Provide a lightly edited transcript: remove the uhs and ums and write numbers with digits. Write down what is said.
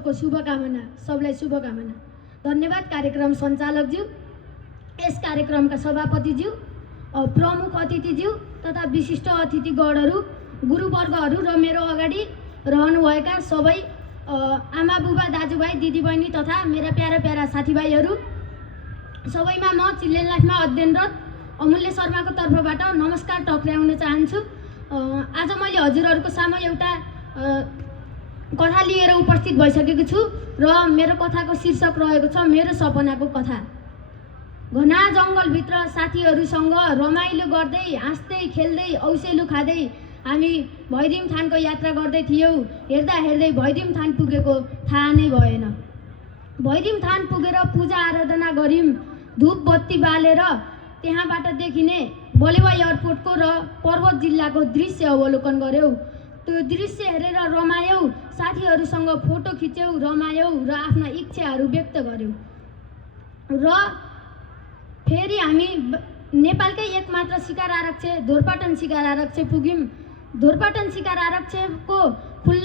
को शुभकामना, सबलाई शुभकामना। धन्यवाद कार्यक्रम सञ्चालकज्यू, यस कार्यक्रमका सभापतिज्यू, प्रमुख अतिथिज्यू तथा विशिष्ट अतिथिगणहरू, गुरुवर्गहरू र मेरो अगाडि रहनुभएका सबै आमा बुबा दाजुभाइ दिदीबहिनी तथा मेरा प्यारा प्यारा साथीभाइहरू सबैमा म चिल्ड्रेन लाइफमा अध्ययनरत अमूल्य शर्माको तर्फबाट नमस्कार टक्र्याउन चाहन्छु। आज मैले हजुरहरूको सामु एउटा कथा लिएर उपस्थित भइसकेको छु र मेरो कथाको शीर्षक रहेको छ मेरो सपनाको कथा। घना जङ्गलभित्र साथीहरूसँग रमाइलो गर्दै हाँस्दै खेल्दै औसेलु खाँदै हामी भैरम थानको यात्रा गर्दै थियौँ। हेर्दा हेर्दै भैरम थान पुगेको थाहा नै भएन। भैरम थान पुगेर पूजा आराधना गऱ्यौँ, धूप बत्ती बालेर त्यहाँबाट देखिने बलेवा एयरपोर्टको र पर्वत जिल्लाको दृश्य अवलोकन गऱ्यौँ। त्यो दृश्य हेरेर रमायौँ, साथीहरूसँग फोटो खिच्यौँ, रमायौँ र आफ्ना इच्छाहरू व्यक्त गऱ्यौँ। र फेरि हामी नेपालकै एकमात्र शिकार आरक्ष धोरपाटन शिकार आरक्ष पुग्यौँ। धोरपाटन शिकार आरक्षको खुल्ला